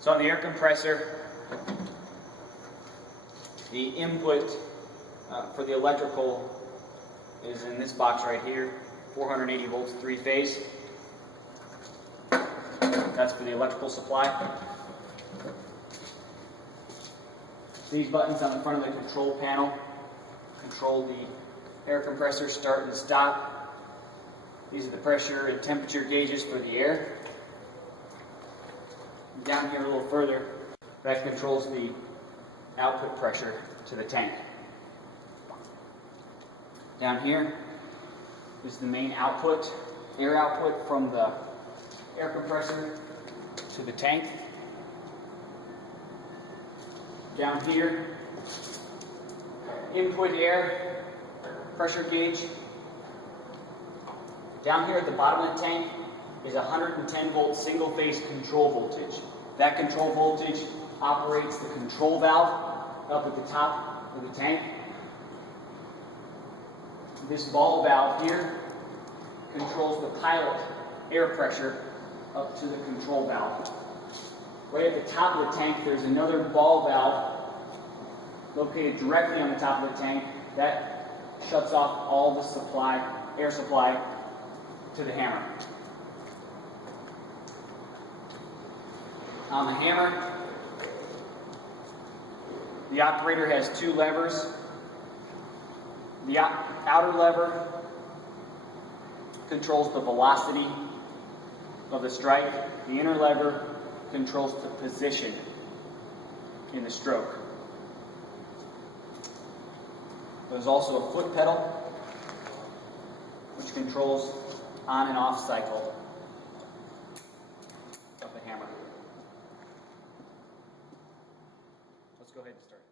So on the air compressor, the input for the electrical is in this box right here, 480 volts, 3-phase. That's for the electrical supply. These buttons on the front of the control panel control the air compressor start and stop. These are the pressure and temperature gauges for the air. Down here a little further, that controls the output pressure to the tank. Down here is the main output, air output from the air compressor to the tank. Down here, input air pressure gauge. Down here at the bottom of the tank is a 110 volt single phase control voltage. That control voltage operates the control valve up at the top of the tank. This ball valve here controls the pilot air pressure up to the control valve. Right at the top of the tank, there's another ball valve located directly on the top of the tank that shuts off all the supply, air supply to the hammer. On the hammer, the operator has two levers. The outer lever controls the velocity of the strike. The inner lever controls the position in the stroke. There's also a foot pedal, which controls on and off cycle of the hammer. Let's go ahead and start.